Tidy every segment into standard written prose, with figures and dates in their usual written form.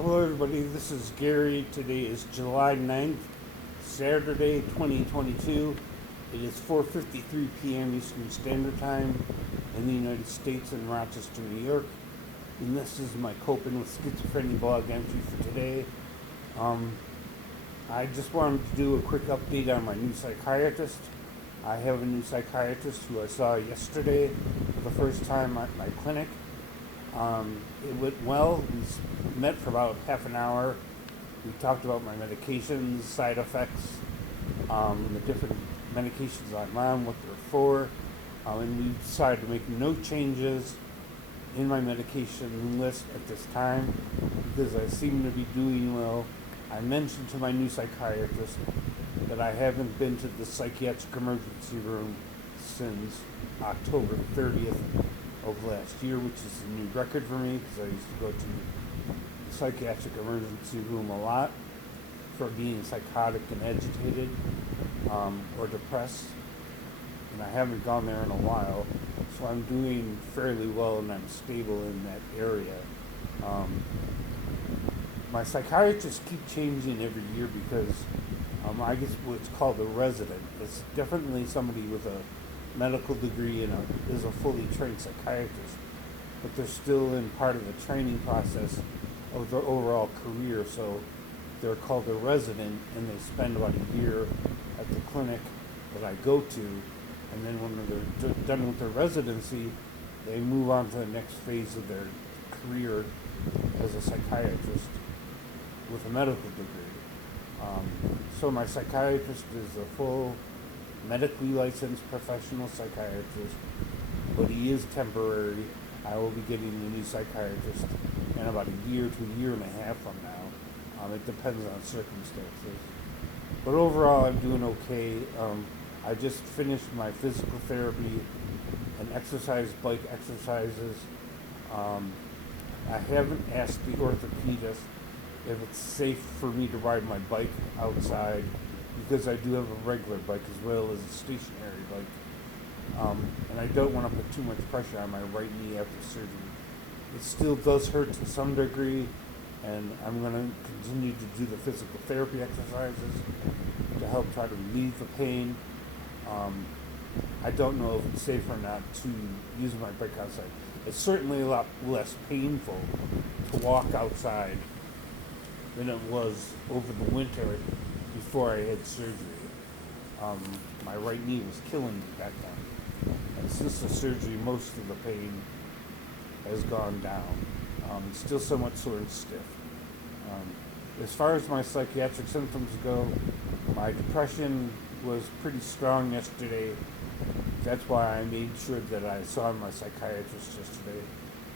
Hello, everybody. This is Gary. Today is July 9th, Saturday, 2022. It is 4:53 p.m. Eastern Standard Time in the United States in Rochester, New York. And this is my Coping with Schizophrenia blog entry for today. Um, I just wanted to do a quick update on my new psychiatrist. I have a new psychiatrist who I saw yesterday for the first time at my clinic. It went well. We met for about half an hour. We talked about my medications, side effects, the different medications I'm on, what they're for, and we decided to make no changes in my medication list at this time because I seem to be doing well. I mentioned to my new psychiatrist that I haven't been to the psychiatric emergency room since October 30th of last year, which is a new record for me because I used to go to the psychiatric emergency room a lot for being psychotic and agitated or depressed, and I haven't gone there in a while, so I'm doing fairly well and I'm stable in that area. My psychiatrists keep changing every year because I guess what's called a resident. It's definitely somebody with a medical degree and is a fully trained psychiatrist, but they're still in part of the training process of their overall career, so they're called a resident, and they spend about a year at the clinic that I go to, and then when they're done with their residency, they move on to the next phase of their career as a psychiatrist with a medical degree. So my psychiatrist is a full medically licensed professional psychiatrist, but he is temporary. I will be getting a new psychiatrist in about a year to a year and a half from now. It depends on circumstances. But overall, I'm doing okay. I just finished my physical therapy and bike exercises. I haven't asked the orthopedist if it's safe for me to ride my bike outside because I do have a regular bike as well as a stationary bike. And I don't want to put too much pressure on my right knee after surgery. It still does hurt to some degree, and I'm going to continue to do the physical therapy exercises to help try to relieve the pain. I don't know if it's safe or not to use my bike outside. It's certainly a lot less painful to walk outside than it was over the winter before I had surgery. My right knee was killing me back then. And since the surgery, most of the pain has gone down. It's still somewhat sore and stiff. As far as my psychiatric symptoms go, my depression was pretty strong yesterday. That's why I made sure that I saw my psychiatrist yesterday,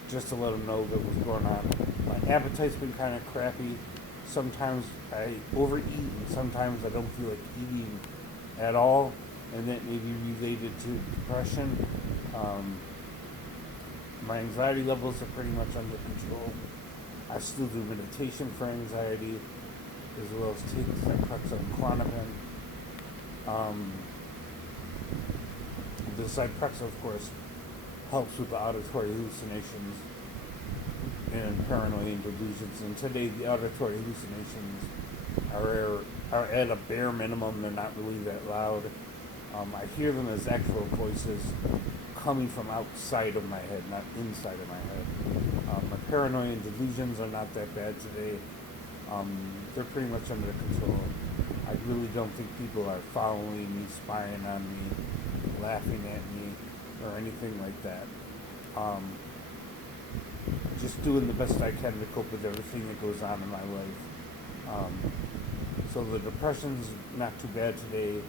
just to let him know what was going on. My appetite's been kind of crappy. Sometimes I overeat, and sometimes I don't feel like eating at all, and that may be related to depression. My anxiety levels are pretty much under control. I still do meditation for anxiety, as well as take Zyprexa and Klonopin. The Zyprexa, of course, helps with the auditory hallucinations and paranoid delusions. And today, the auditory hallucinations are at a bare minimum. They're not really that loud. I hear them as actual voices coming from outside of my head, not inside of my head. My paranoid delusions are not that bad today. They're pretty much under control. I really don't think people are following me, spying on me, laughing at me, or anything like that. Just doing the best I can to cope with everything that goes on in my life. So the depression's not too bad today.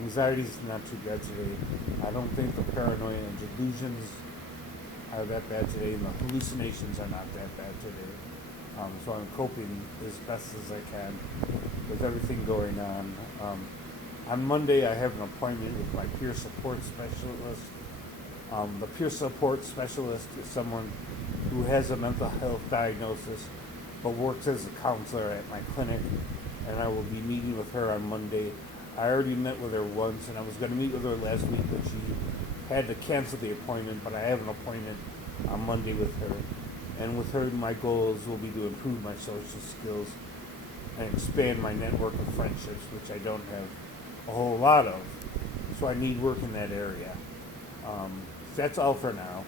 Anxiety's not too bad today. I don't think the paranoia and delusions are that bad today, and the hallucinations are not that bad today. So I'm coping as best as I can with everything going on. On Monday, I have an appointment with my peer support specialist. The peer support specialist is someone who has a mental health diagnosis but works as a counselor at my clinic, and I will be meeting with her on Monday. I already met with her once, and I was going to meet with her last week, but she had to cancel the appointment, but I have an appointment on Monday with her, And with her, my goals will be to improve my social skills and expand my network of friendships, which I don't have a whole lot of. So I need work in that area. That's all for now.